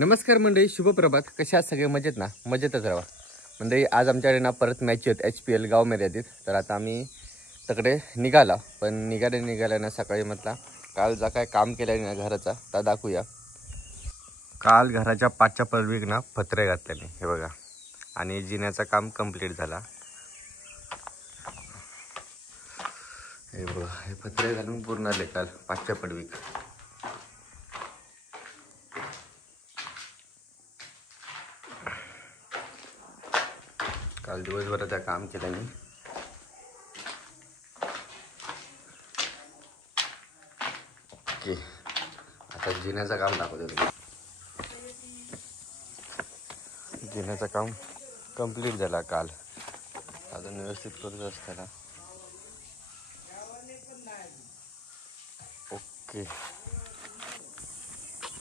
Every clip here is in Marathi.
नमस्कार मंडळी, शुभप्रभात. कशा आहात सगळे? मजेत ना? मजेतच राहा मंडळी. आज आमच्याकडे ना परत मॅच आहेत HPL गाव मर्यादित. तर आता आम्ही तिकडे निघाला, पण निघाल्या ना सकाळी म्हटला काल जा काय काम केलं ना घराचा तर दाखवूया. काल घराच्या 5च्या पलवीक ना पत्रे घातल्याने हे बघा, आणि जिन्याचं काम कंप्लीट झाला. हे बघा, हे पत्रे घालून पूर्ण आले काल 5च्या पलवीक. काल दिवसभराचं काम केलं मी. ओके, आता जिन्याचं काम दाखवतो तुम्ही. जिन्याचं काम कंप्लीट झाला काल, अजून व्यवस्थित करूच असताना. ओके,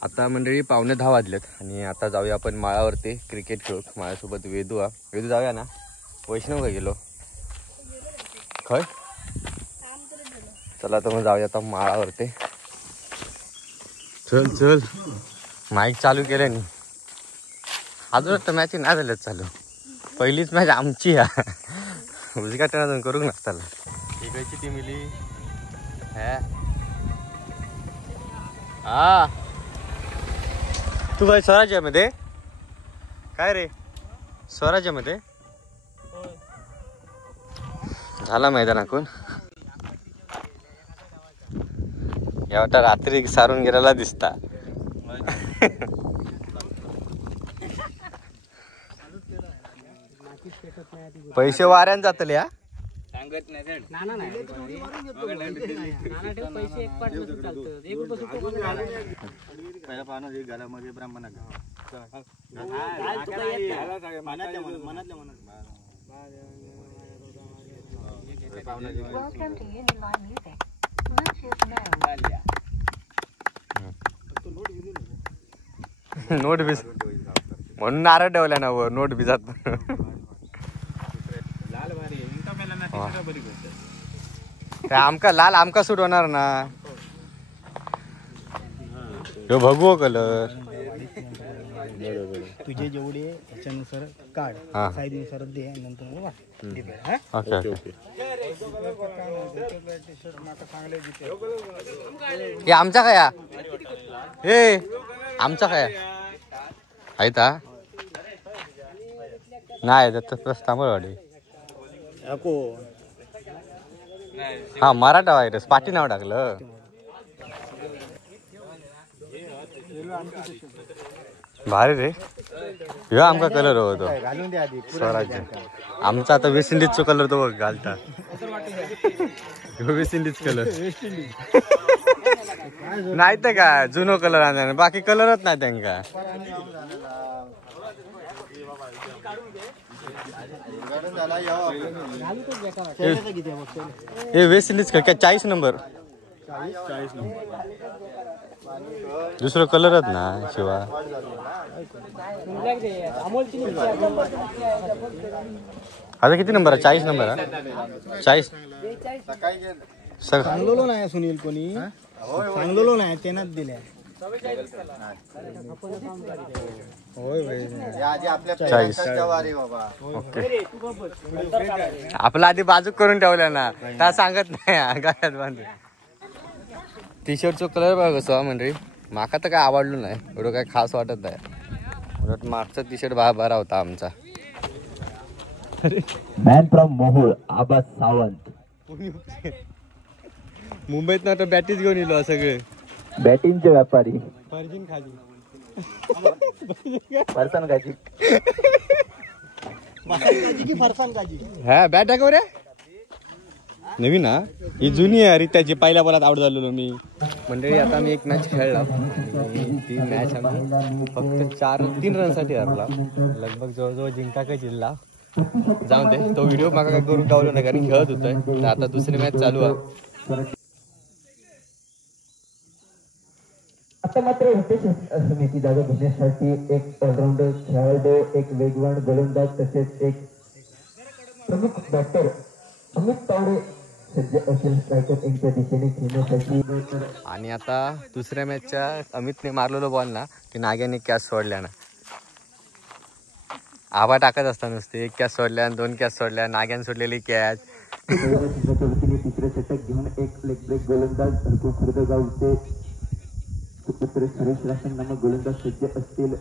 आता मंडळी 9:45 वाजलेत आणि आता जाऊया आपण माळावरती क्रिकेट खेळू. माझ्यासोबत वेदू जाऊया ना. वैष्णव काय गेलो खय? चला तर मग जाऊया आता माळावरती. चल माईक चालू केलं नाही अजून तर मॅच नाही झाल्यात चालू. पहिलीच मॅच आमची उजगाटन करूक नसताना. इकडची टीम मिली हा. तू काय स्वराज्यामध्ये? काय रे स्वराज्यामध्ये झाला मैदानाकून. एवढा रात्री सारून गेलेला दिसता. पैसे वाऱ्यान जातले या सांगत नाही. नोट बीज म्हणून नारळ ठेवल्या ना वर नोट बीजात. आमका लाल आमका सूट होणार ना. ह्यो भगवो कलर तुझे जेवढे याच्यानुसार काढ, साईजनुसार दे, नंतर हे आमचा काय? हे आमचा काय आहे ता नाही तांबळवाडी. हा मराठा व्हायरस पाठी नाव टाकलं. भारी रे. ह्यो आमचा कलर होतो स्वराज्य. आमचा आता वेस्ट इंडिजचा कलर तो बघ घालता. वेस्ट इंडिज कलर नाही तर काय जुनो कलर आणला, बाकी कलरच नाही त्यांका. हे वेस्ट इंडिज का 40 नंबर दुसरं कलरच ना शिवा. आता किती नंबर आहे? 40 नंबर आहे. 40 सांगलो नाही सुनील कोणी सांगलो नाही त्यांनाच दिल्या. आपला आधी बाजू करून ठेवल्या ना त्या सांगत नाही गाड्यात बांधून. टी शर्टचा कलर बघा कसं म्हणजे माका तर काय आवडलो नाही एवढं, काय खास वाटत नाही. मागचा टी शर्ट बरा होता आमचा. मॅन फ्रॉम मोहोळ आबाद सावंत. मुंबईत ना तर बॅटीच घेऊन येलो सगळे. बॅटिंगचे व्यापारी फरजीन खाली फरसान काजी हा बॅट टाकव रे. नवीन हा ही जुनी आहे. त्याची पहिल्या बॉलात आउट झालेलो मी. मंडळी आता आम्ही एक मॅच खेळला. ती मॅच आम्ही फक्त 3 रनसाठी हरला. लगभग जवळजवळ जिंका काय जिल्हा जाऊन दे. तो व्हिडिओ मागा काय करून गावलो नाही कारण खेळत होतोय. तर आता दुसरी मॅच चालू आहे. आता मात्र समिती जागा घेण्यासाठी एक ऑलराऊंडर खेळाडू, एक वेगवान गोलंदाज तसेच एक प्रमुख बॅटर अमित तावडे सज्ज असेल स्ट्रायकर यांच्या दिशेने खेळण्यासाठी. आणि आता दुसऱ्या मॅचच्या अमितने मारलेलो बॉल ना की नाग्याने कॅच सोडल्या ना. आबा टाकत असता नुसते 1 कॅच सोडल्या 2 कॅच सोडल्या. नाग्याने सोडलेली कॅच. वतीने तिसरे षटक घेऊन एक लेग ब्रेक गोलंदाज हरकू खर्दगावचे सुपुत्र सुरेश राशन नामक गोलंदाज सज्ज असतील.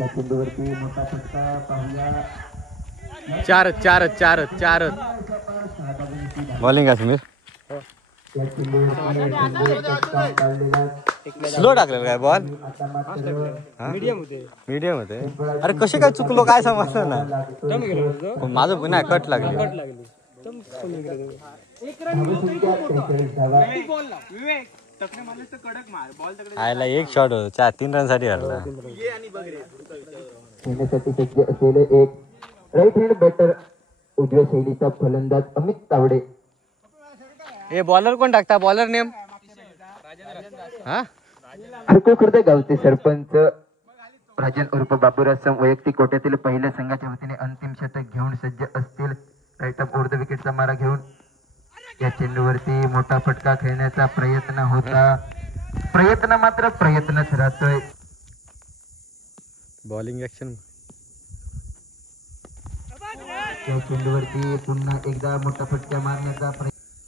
या चेंडूवरती मोठा फटका पाहूया. 4 बॉलिंग का समीर. या चेंडूवरती स्लो टाकलेलं काय बॉल. मीडियम होते. अरे कसे काय चुकलो काय समजलं ना. माझं पुन्हा कट लागली. आयला 1 शॉट होतो 3 रन साठी हरला. खेळण्यासाठी सज्ज असलेले एक राईट हँड बॅटर उजव्या शैलीचा फलंदाज अमित तावडे. हे बॉलर कोण टाकता. बॉलर नेम हरकू खुर्द गावचे सरपंच राजन उर्फ बाबूराज वैयक्तिक कोट्यातील पहिल्या संघाच्या वतीने अंतिम षटक घेऊन सज्ज असतील. राईट अप ओव्हर द विकेटचा मारा घेऊन या चेंडूवरती मोठा फटका खेळण्याचा प्रयत्न होता. प्रयत्न मात्र प्रयत्नच राहतोय. Bowling action. या चेंडूवरती पुन्हा एकदा मोठा फटका मारण्याचा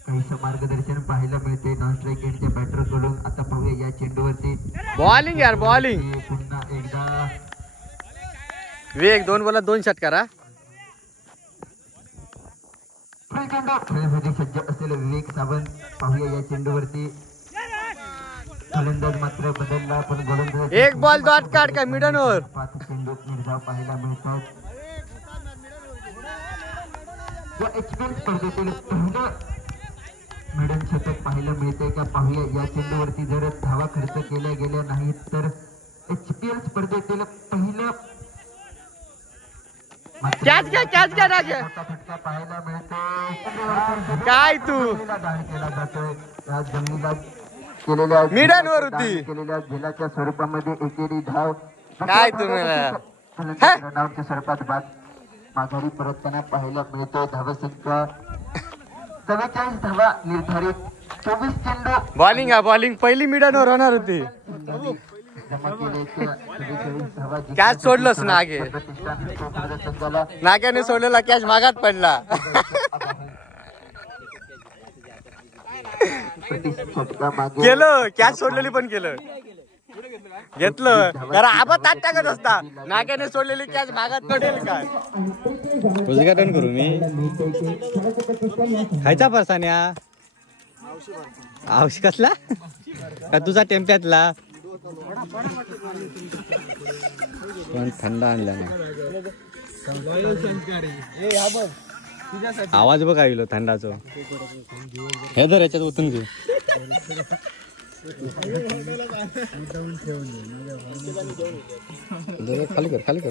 काहीसं मार्गदर्शन पाहायला मिळते नॉन स्ट्राईक एंडच्या बॅटरकडून. आता पाहूया या चेंडूवरती बॉलिंग यार बॉलिंग. पुन्हा एकदा वेग 2 बॉलात 2 शॉट करा. खेळमध्ये सज्ज असलेले विवेक सावंत. पाहूया या चेंडूवरती फलंदाज मात्र बदलला पण गोलंदाज 1 बॉल डॉट काढ काय मिडन ओव्हर. 5 चेंडूत निर्धाव पाहायला मिळतात. या एक्सपिरियन्स स्पर्धेतील पहिलं मिडन शतक पाहायला मिळते का पाहूया. या चेंडूवरती जर धावा खर्च केल्या गेल्या नाहीत तर एक्सपिरियन्स स्पर्धेतील पहिलं मोठा फटका पाहायला मिळतो. काय तू दान केला जातोय. या जमिनीला केलेल्या मिडन वर होती. केलेल्या झेलाच्या स्वरूपामध्ये एकेरी धाव काय तुम्ही रनआउटच्या स्वरूपात बाद माघारी परतताना पाहायला मिळतो. धावसंख्या 44 धावा निर्धारित. 24 चेंडू बॉलिंग आहे बॉलिंग. पहिली मिडन ओव्हर होणार होती. जमा केल्याच्या 44 धावा कॅच सोडलंच नागे. संघाला नाग्याने सोडलेला कॅच मागात पडला. फटका मागे केलं कॅच सोडलेली पण केलं घेतलं. कारण आबा ताट टाकत असता. नाग्याने सोडलेली कॅच मागात पडेल काय. उद्घाटन करू मी. खायचा फरसाण्या औष कसला का तुझा टेम्प्यातला पण थंड आणला ना. आवाज बघ आलो थंडाचो. हे धर याच्यात ओतून घे. खाली कर खाली कर.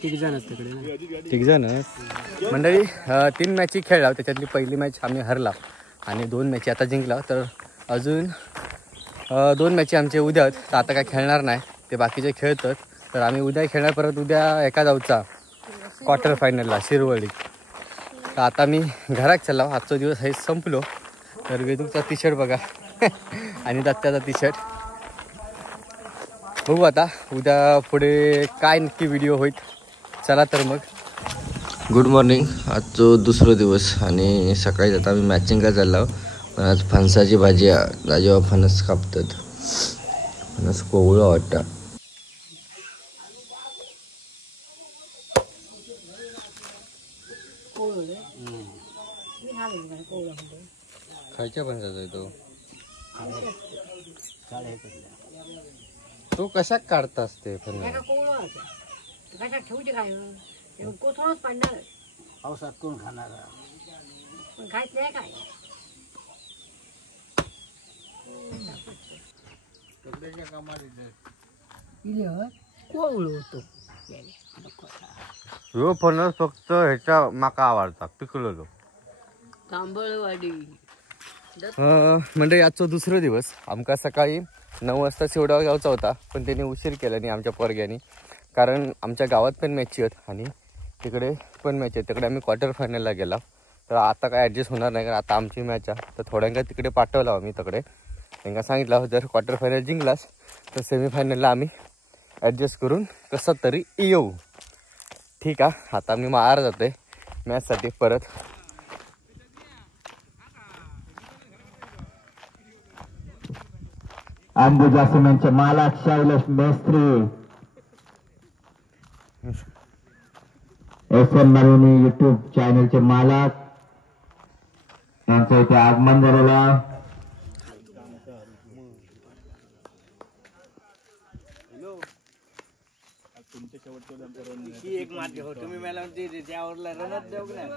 ठीक जण मंडळी 3 मॅची खेळला. त्याच्यातली पहिली मॅच आम्ही हरला आणि 2 मॅची आता जिंकला. तर अजून 2 मॅची आमचे उद्या आहेत. तर आता काय खेळणार नाही ते बाकीचे खेळतात. तर आम्ही उद्या खेळणार. परत उद्या एका जाऊचा क्वार्टर फायनलला शिरवळी. तर आता मी घरात चाललो. आजचा दिवस हे संपलो. तर वेदूचा टी शर्ट बघा आणि दत्त्याचा टी शर्ट बघू. आता उद्या पुढे काय नक्की व्हिडिओ होईल. चला तर मग. Good morning. आजचो दुसरा दिवस आणि सकाळी आता आम्ही मॅचिंगला चाललो. पण आज फणसाची भाजी जेव्हा फणस कापतात फणस कोवळं वाटतं. खायच्या फणसाचा तो कशा काढता असते फणस. पावसात कोण खाणार. ह्यो फणस फक्त ह्याच्या माका आवडता पिकलेलो. म्हणजे आजचा दुसरा दिवस. आमका सकाळी 9 वाजता शेवडाव गावचा होता पण त्यांनी उशीर केला नाही आमच्या पोरग्यानी. कारण आमच्या गावात पण मॅच आहेत आणि तिकडे पण मॅच आहे. तिकडे आम्ही क्वार्टर फायनलला गेला, तर आता काय ॲडजस्ट होणार नाही कारण आता आमची मॅच आहे. तर थोड्यांका तिकडे पाठवला आम्ही तिकडे. त्यांना सांगितलं जर क्वार्टर फायनल जिंकलास तर सेमीफायनलला आम्ही ॲडजस्ट करून कसं तरी येऊ. ठीक आहे, आता मी मार जातो आहे मॅचसाठी परत. अंबुजा सिमेंटचे मालक शैलेश मेस्त्री, SM मराठी YouTube चॅनलचे मालक यांचं इथे आगमन झालेलं आहे. एक मात घेऊ तुम्ही मला त्यावरला रनच देऊ की नाही.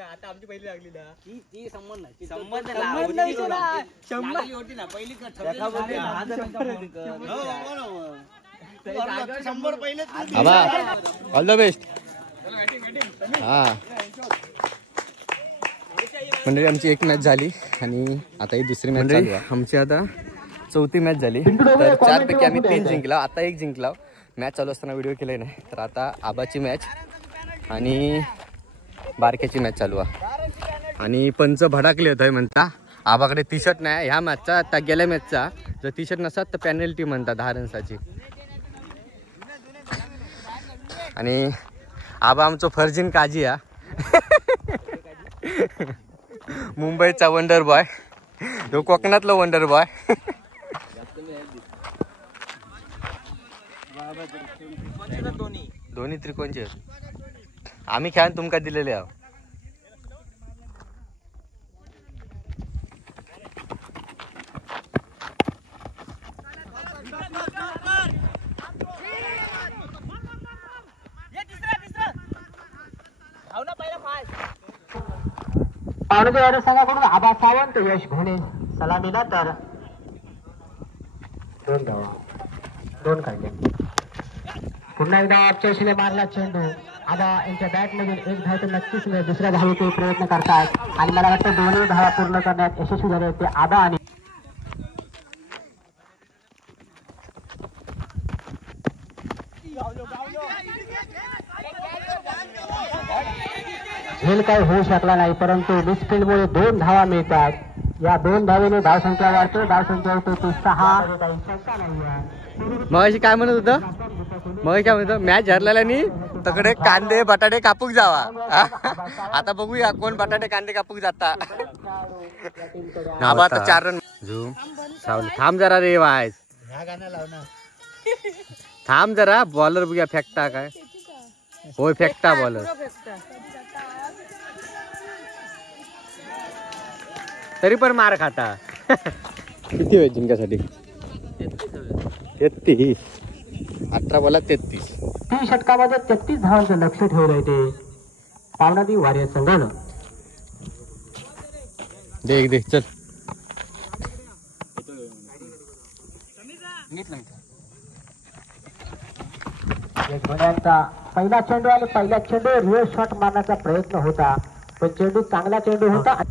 आता आमची पहिली लागली ना ती संबंध नाही होती ना पहिली ऑल द बेस्ट. हा म्हणजे आमची एक मॅच झाली आणि आता ही दुसरी मॅच चालू आहे. आमची आता चौथी मॅच झाली, तर 4 पैकी आम्ही 3 जिंकला, आता 1 जिंकला. मॅच चालू असताना व्हिडिओ केले नाही. तर आता आबाची मॅच आणि बारक्याची मॅच चालू आहे आणि पंच भडाकले होत आहे म्हणता आबाकडे टी शर्ट नाही ह्या मॅचचा. आता गेल्या मॅचचा जर टी शर्ट नसतात तर पेनल्टी म्हणतात 10 रन्साची. आणि आबा आमचं फर्जिन काजी हा मुंबईचा वंडर बॉय, तो कोकणातला वंडर बॉय. दोन्ही त्रिकोणचे आम्ही खेळून तुमका दिलेले आहोत. पावणे संघाकडून आबा सावंत, यश घोणे सलामीला तर 2 धावा 2 काढले. पुन्हा एकदा अपचशीने मारला चेंडू. आबा यांच्या बॅट मधून 1 धाव तर नक्कीच मिळेल. दुसऱ्या धावेचे प्रयत्न करतात आणि मला वाटतं दोन्ही धावा पूर्ण करण्यात यशस्वी झाले ते आबा. आणि झेल काही होऊ शकला नाही, परंतु मिसफिल्डमुळे 2 धावा मिळतात. या 2 धावेने धावसंख्या वाढतो. धावसंख्या होतो तो 6. मग अशी काय म्हणत होतं, मग काय म्हणतो मॅच हरलेल्यानी तकडे कांदे बटाटे कापूक जावा. आता बघूया कोण बटाटे कांदे कापूक जाता. आबा आता 4 रन. झूम सावली थांब जरा रे वायस, थांब जरा. बॉलर बघूया फेकता काय. होय फेकता बॉलर. तरी पण मार खाता. किती वेळ जिंकासाठी 33. 18 बॉलात 33. 3 षटकामध्ये 33 धावांचं लक्ष ठेवलंय ते पावनादी वारियर संघानं. देख देख चल. धोनीचा पहिला चेंडू आणि पहिल्या चेंडू रिव्हर्स शॉट मारण्याचा प्रयत्न होता, पण चेंडू चांगला चेंडू होता.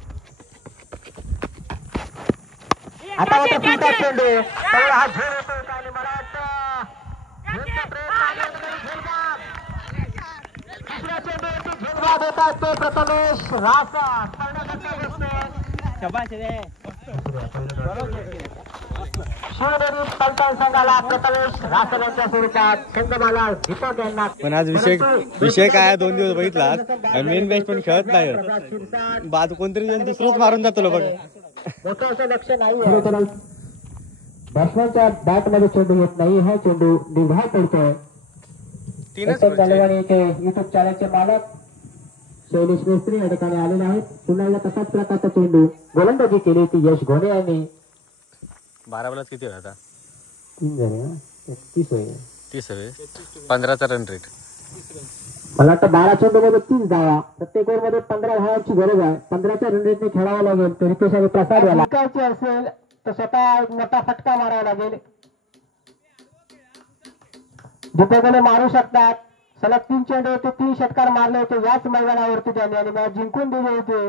आता होता पुढचा चेंडू. हा झेल होतो आणि मला वाटतं दुसऱ्या चेंडूवरती झेलबाद होतात ते प्रथमेश रासा. शिवनेरी पलटण संघाला प्रथमेश रासनाच्या स्वरूपात संघमाला दीपक यांना. पण आज विषय काय आहे, 2 दिवस बघितला मेन मॅच पण खेळत नाही. बाद कोणतरी दुसरंच मारून जातो बघ. मोठं लक्ष नाही. बॅट्समॅनच्या बॅट मध्ये चेंडू येत नाही. हा चेंडू निर्धार पडतोय. युट्यूब चॅनलचे मालक शैलेश मेस्त्री या ठिकाणी आलेले आहेत. पुन्हा एकदा तसाच प्रकारचा चेंडू गोलंदाजी केली ती यश घोणे यांनी. 12 बॉलात किती होता? 3 झाले. 30 होय. 15चा रन रेट. मला वाटतं 12 चेंडू मध्ये 30 धावा. प्रत्येक ओव्हर मध्ये 15 धावांची गरज आहे. 15च्या रन रेटने खेळावं लागेल. तर रिपेश आणि प्रसाद याला असेल तर स्वतः एक मोठा फटका मारावा लागेल. दीपकने मारू शकतात. सलग 3 चेंडू होते, 3 षटकार मारले होते याच मैदानावरती त्यांनी आणि मॅच जिंकून दिले होते.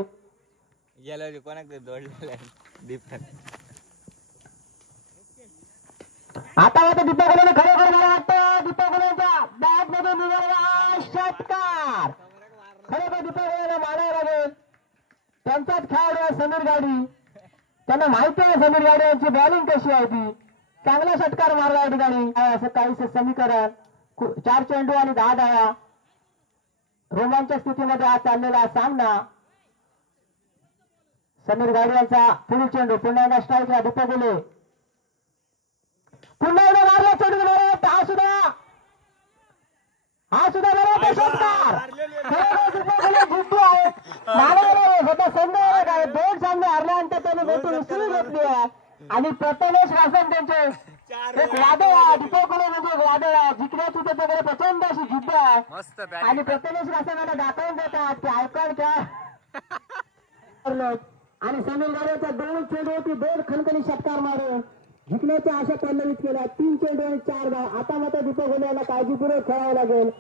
आता मात्र दीपकने खरोखर मला वाटतं दीपकनेच्या बॅट मध्ये निघाला षटकार. खरोखर दीपकने मारायला लागेल. त्यांचाच खेळाडू आहे समीर गाडी. त्यांना माहिती आहे समीर गाडी यांची बॉलिंग कशी आहे ती. चांगला षटकार मारला या ठिकाणी असं काहीच समीकरण. 4 चेंडू आणि 10 धावा. रोमांचक स्थितीमध्ये आज चाललेला सामना. समीर गाडी यांचा पुढील चेंडू पुन्हा एकदा स्ट्राईकला दीपक पुन्हा एकदा मारला चेंडू बरोबर. हा सुद्धा बरोबर षटकार. संदेह काय 2 सामने हरल्यानंतर त्यांनी भेटून उसळी घेतली आहे आणि प्रथमेश रासन त्यांचे एक वादळ आहे. दीपक म्हणजे एक वादळ आहे. जिंकण्याची त्याच्याकडे प्रचंड अशी जिद्द आहे आणि प्रथमेश रासनाला दाखवून देतात की आयकॉन क्या. आणि समीर गाड्याच्या 2 चेंडू होती 2 खणखणी षटकार मारून जिंकण्याच्या आशा पल्लवित केल्या. 3 चेंडू आणि 4 धाव. आता मात्र दीपक गुन्ह्याला काळजीपूर्वक खेळावं लागेल.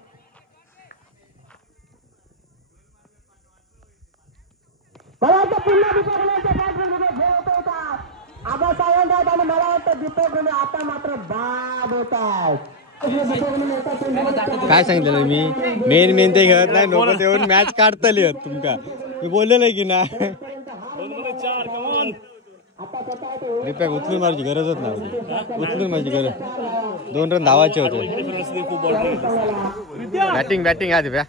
मला वाटतं पुन्हा दीपक गुन्ह्याच्या बॅटमध्ये खेळ होता आबा सावंत आहेत आणि मला वाटतं दीपक गुन्हे आता मात्र बाद होत आहेत. काय सांगितलं मी मेन ते खेळत नाही नको तेवढी मॅच काढतली तुमका मी बोललेलं की ना. दीपक उचलून माझी गरजच नाही. उचलून माझी गरज 2 रन धावायचे होते. बॅटिंग आहे दिव्या.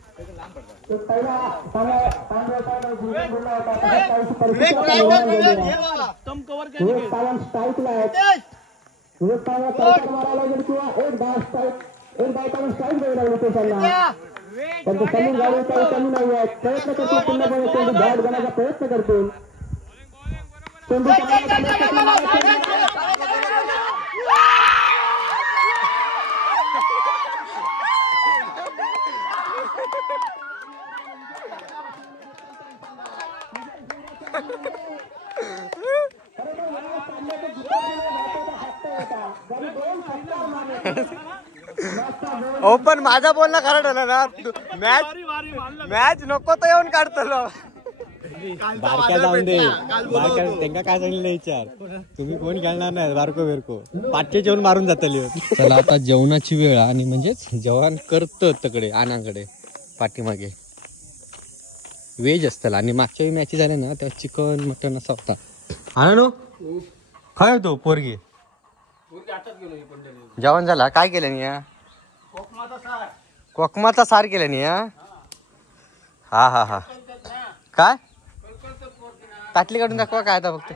प्रयत्न करतो. पण माझा बोलणं खरं ठरलं ना. मॅच नको तर येऊन काढतो. बारक्या जाऊन दे. बारक्या त्यांना काय सांगितलं विचार. तुम्ही कोण खेळणार नाही बारको बिरको पाठचे जेवण मारून जातली. चला आता जेवणाची वेळ आणि म्हणजेच जेवण करतं तकडे आनाकडे पाठीमागे व्हेज असतं. आणि मागच्या वेळी मॅची झाल्या ना तेव्हा चिकन मटन असा होता. आणू काय होतो पोरगी जेवण झाला. काय केलं या कोकमाचा सार केला नाही. हा हा हा काय ताटली काढून दाखवा. काय आता फक्त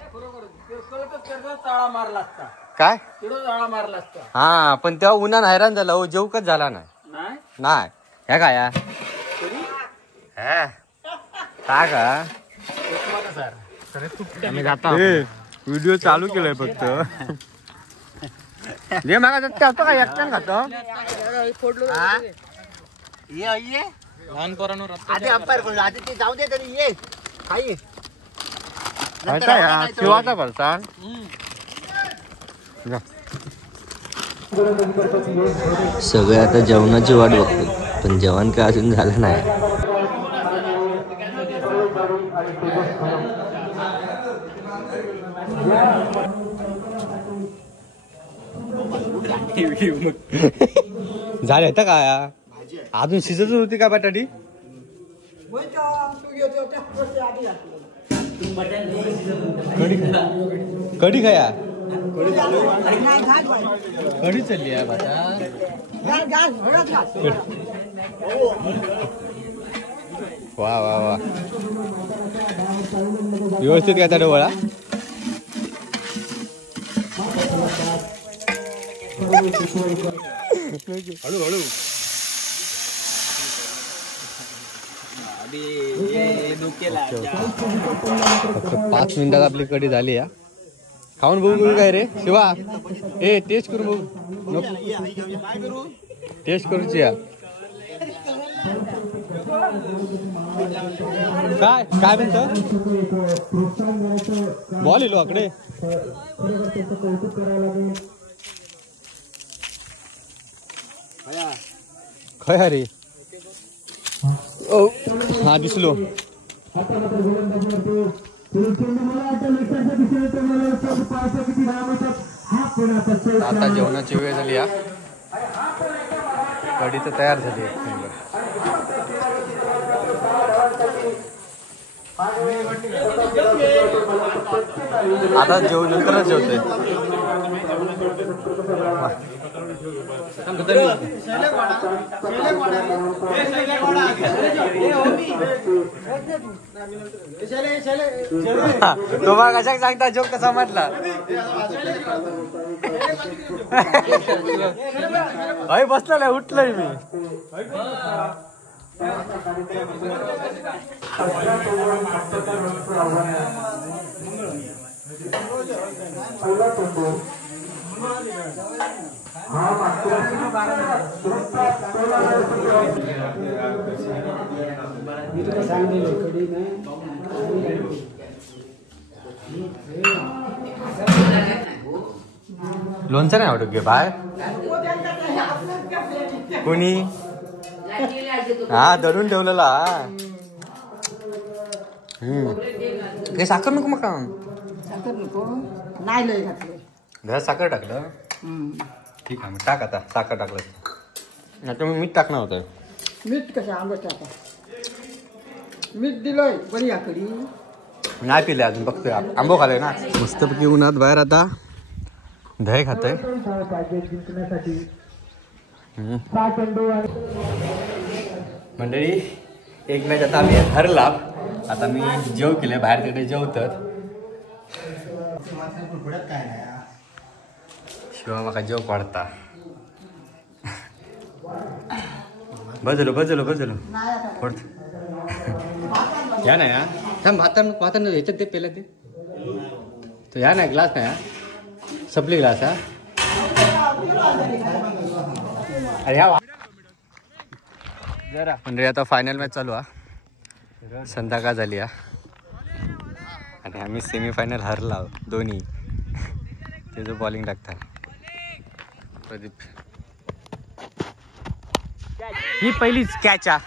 काय हा पण तेव्हा उन्हान हैराण झाला. हो जेवकच झाला नाही. ह्या काय का आम्ही जाता व्हिडिओ चालू केलाय फक्त. जे मागा जातो का एकट्यान खातो. लहान पोरांवर आधी अंपायर आधी ते जाऊ दे तरी ये काही शिवाचा भरता. सगळे आता जेवणाची वाट बघतो पण जेवण काय अजून झालं नाही. झाले काय अजून शिजत होती का बटाटी. कढी खाया कढी चालली आहे वा वा वा व्यवस्थित काय डोळा. हळूहळू 5 मिनिटात आपली कढी झाली. खाऊन बघू काय रे शिवा. टेस्ट करू बघू टेस्ट करूची काय काय म्हणतो बॉल येलो आकडे खय अरे हा दिसलो आता जेवणाची वेळ झाली हा कढी तर तयार झाली आता जेवण नंतरच जेवतोय तुम्हाला कशाक सांगता जोक कसा म्हटला अय बसला उठलोय मी लोणचं नाही आवडत गे बाय कोणी हा दडून ठेवलेला हे साखर नको मग साखर नको नाही लय घातलं घरात साखर टाकलं ठीक आहे मग टाक आता साखर टाकलं आता मी मीठ टाकणार होतं मीठ कसं आंबट टाका मीठ दिलंय बरी आकडी नाही पिले अजून बघतोय आंबो खाल्लाय ना मस्तपैकी उन्हात बाहेर आता दही खातोय मंडळी एक मॅच आता आम्ही हरला आता मी जेव केले बाहेर तिकडे जेवतात शिवा म्हाका जेव पडता बजलो पडत या नाही हा भाता ह्याच्यात ते पेला ते तो या नाही ग्लास नाही हा सपली ग्लास हा अरे हा जरा म्हणजे आता फायनल मॅच चालू हा संध्याकाळ झाली हा आणि आम्ही सेमीफायनल हरला दोन्ही ते जो बॉलिंग टाकता प्रदीप ही पहिलीच कॅच हा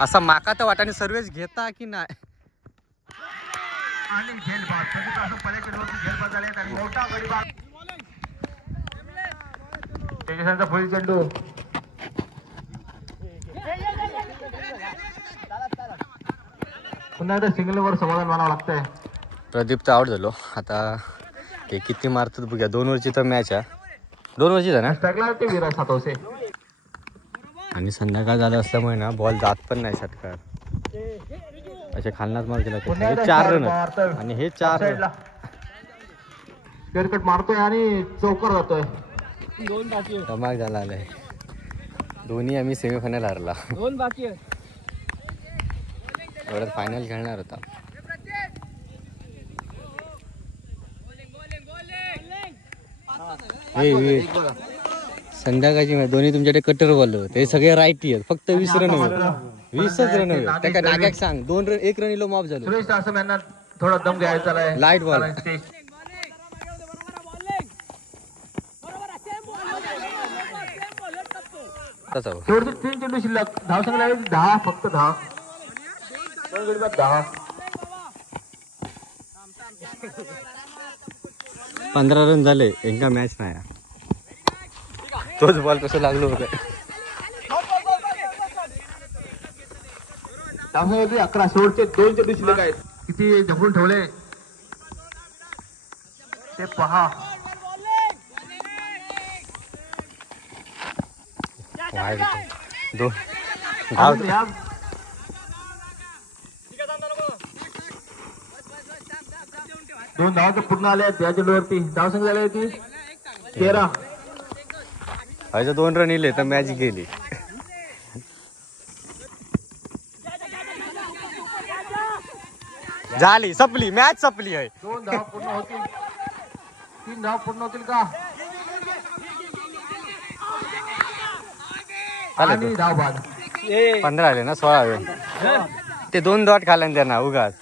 असा माका तर वाटाने सर्वेच घेता की नाही फुल चेंडू पुन्हा एकदा सिंगल वर समाधान मानावं लागतंय प्रदीप तर आउट झालो आता हे किती मारतात बघूया 2 ओव्हरची तर मॅच आहे 2 ओव्हरची आहे ना टाकला ते विराट सातवसे आणि संध्याकाळ झालं असल्यामुळे ना बॉल जात पण नाही षटकार असे खालनाच मार केला हे 4 रन आणि हे 4 रन कट मारतोय आणि चौकर जातोय धमाक झाला आलाय दोन्ही आम्ही सेमीफायनल हरला 2 बाकी आहे एवढ्यात फायनल खेळणार होता संध्याकाळची मॅच दोन्ही तुमच्याकडे कटर बॉल ते सगळे राईटी आहेत फक्त 20 रन 20च रन त्या काय नाग्याक सांग 2 रन 1 रन इलो माफ झालो सुरेश असं यांना थोडा दम घ्यायचा आहे लाईट बॉल शेवटचे 3 चेंडू शिल्लक धाव संख्या 10 फक्त 10 2 गडी बाद 10 15 रन झाले एका मॅच नाही तोच बॉल कसं लागलो होतं धाव संख्या 11 शेवटचे 2 चेंडू शिल्लक आहेत किती जपून ठेवले ते पहा दोन धाव तर पूर्ण आले त्या चेंडूवरती धाव संख्या झाली होती 13 अजून 2 रन इले तर मॅच गेली झाली संपली मॅच संपली आहे 2 धाव पूर्ण होतील 3 धाव पूर्ण होतील का आणि धाव बाद 15 आले ना 16 आले ते 2 डॉट खाल्ला त्यांना उगाच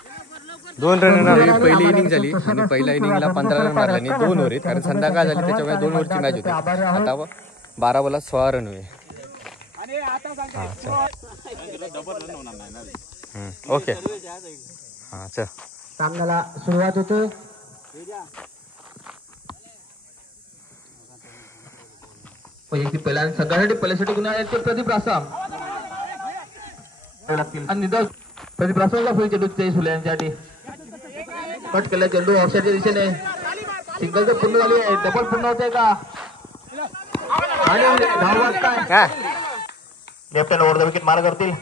2 रन पहिली इनिंग झाली आणि पहिल्या इनिंगला 15 रन मारला आणि 2 ओव्हर कारण संध्याकाळ झाली त्याच्यामुळे 2 ओव्हरची मॅच होती आता 12 बॉलात 16 रन होईल ओके हा चल सामन्याला सुरुवात होते पहिल्या सगळ्यासाठी पहिल्यासाठी गुन्हा आहेत ते प्रदीप रासाम आणि निदान प्रदीप रासामला फुल चेंडू ते सुल्यांसाठी कट केला चेंडू ऑफसाईडच्या दिशेने सिंगल तर पूर्ण झाली आहे डबल पूर्ण होते का आणि धावत काय left hand over the wicket मार करतील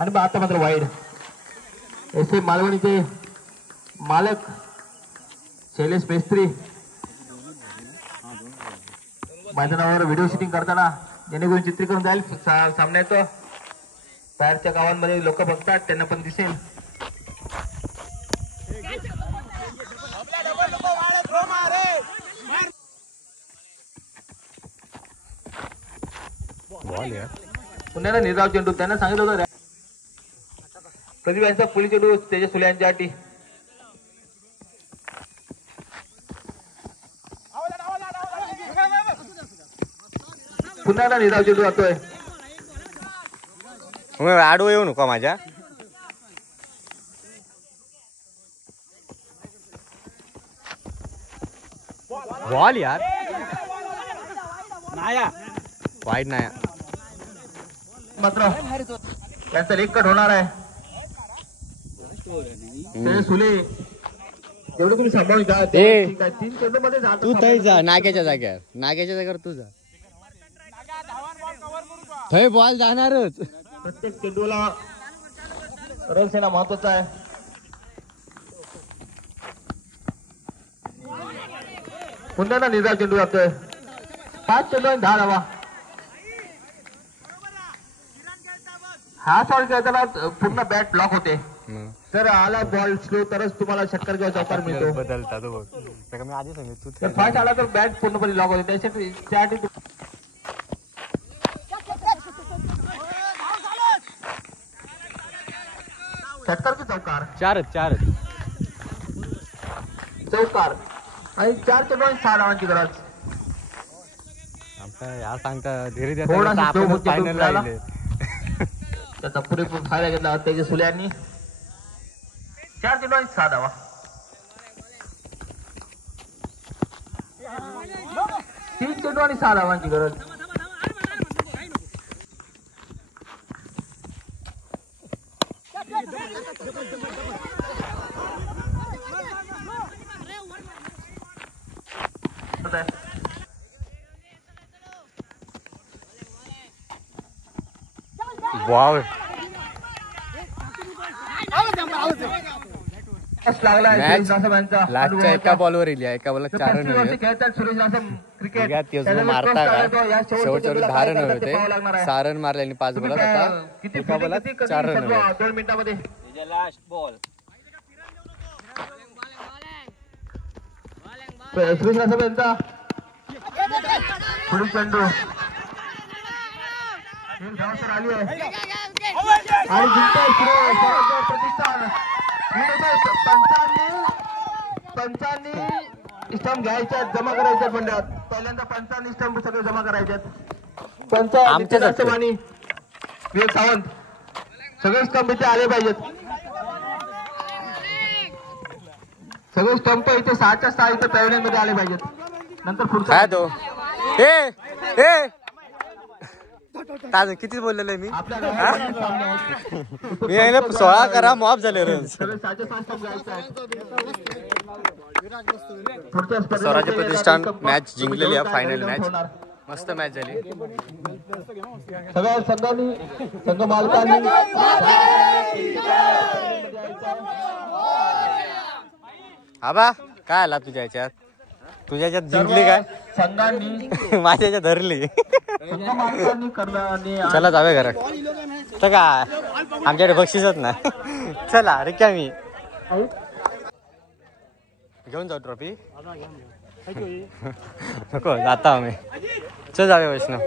आणि आता मात्र वाईड एस ए मालवणीचे मालक शैलेश मेस्त्री मैदानावर व्हिडिओ शूटिंग करताना जेणेकरून चित्रीकरण जाईल सामन्याचं बाहेरच्या गावांमध्ये लोक बघतात त्यांना पण दिसेल पुण्याला निर्धाव चेंडू त्यांना सांगितलं होतं प्रदीप यांचा पुढील चेंडू तेजस सुले यांच्यासाठी पुन्हा निर्धाव चेंडू जातोय आडवं येऊ नको माझ्या बॉल यार नाया वाईट नाया मात्र त्यांचा लेग कट होणार आहे सुले जेवढं तुम्ही सांभाळून घ्या ठीक आहे 3 चेंडू मध्ये तू तरी जा नाग्याच्या जाग्यावर तू जा थंय बॉल जाणारच प्रत्येक चेंडूला रन्स येणं महत्वाचा आहे पुन्हा निर्धाव चेंडू जातोय 5 चेंडू आणि 10 धावा हा शॉट खेळताना पूर्ण बॅट ब्लॉक होते जर आला बॉल स्लो तरच तुम्हाला षटकार किंवा चौकार मिळतो बदलता तो बघ मी आधी सांगितलं जर फास्ट आला तर बॅट पूर्णपणे लॉक होते त्यासाठी षटकार की चौकार चारच चौकार आणि 4 चेंडू आणि 6 धावांची गरज या सांगता धीरे फायनल राहिले त्याचा पुरेपूर फायदा घेतला तेजस सुले यांनी 4 चेंडू आणि 6 धावा 3 चेंडू आणि 6 धावांची गरज वाव लास्टच्या एका बॉलवर येईल एका बॉलला 4 रन खेळतात सुरेश रासम क्रिकेट मारता का शेवटच्या 10 रन होते 6 रन मारले आणि 5 बॉलात आता एका बॉलात 4 रन 2 मिनिटांमध्ये लास्ट बॉल सुरेश रासम यांचा पुढील चेंडू आली आहे आणि प्रतिष्ठान पंचांनी स्टंप घ्यायच्या जमा करायच्या मंडळात पहिल्यांदा पंचांनी स्टंप सगळे जमा करायच्यात पंच आणि विवेक सावंत सगळे स्टंप इथे आले पाहिजेत सगळे स्टंप इथे 6च्या 6 इथे पॅव्हलियन मध्ये आले पाहिजेत नंतर पुढचा तो किती बोललेलं आहे मी 16 करा मॉप झाले स्वराज्य प्रतिष्ठान मॅच जिंकलेली आहे फायनल मॅच मस्त मॅच झाली सगळ्या संघांनी संघ मालकांनी आबा काय आला तुझ्या याच्यात जिंकली काय संघांनी माझ्या याच्यात धरली संघ मालकांनी चला जावे घरात तर का आमच्याकडे बक्षीसच नाही चला रिकामी घेऊन जाऊ ट्रॉफी नको जाता आम्ही चल जाऊया वैष्णव.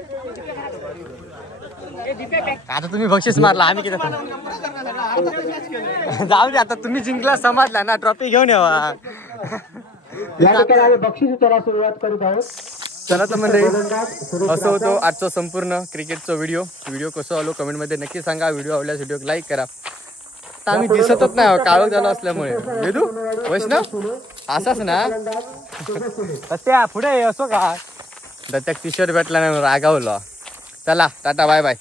आता तुम्ही बक्षीस मारला आम्ही किती जाऊ दे. आता तुम्ही जिंकला समजला ना ट्रॉफी घेऊन यावा. या ठिकाणी आम्ही बक्षीस वितरणाला सुरुवात करीत आहोत. चला तर मंडळी असं होतो आजचा संपूर्ण क्रिकेटचा व्हिडिओ कसं आलो कमेंटमध्ये नक्की सांगा. व्हिडिओ आवडल्यास व्हिडिओ लाईक करा. आता आम्ही दिसतच नाही काळोख झालं असल्यामुळे. वेदू वैष्णव असाच ना त्या पुढे असो का दत्तक टी शर्ट भेटला नाही रागावलं. चला टाटा बाय बाय.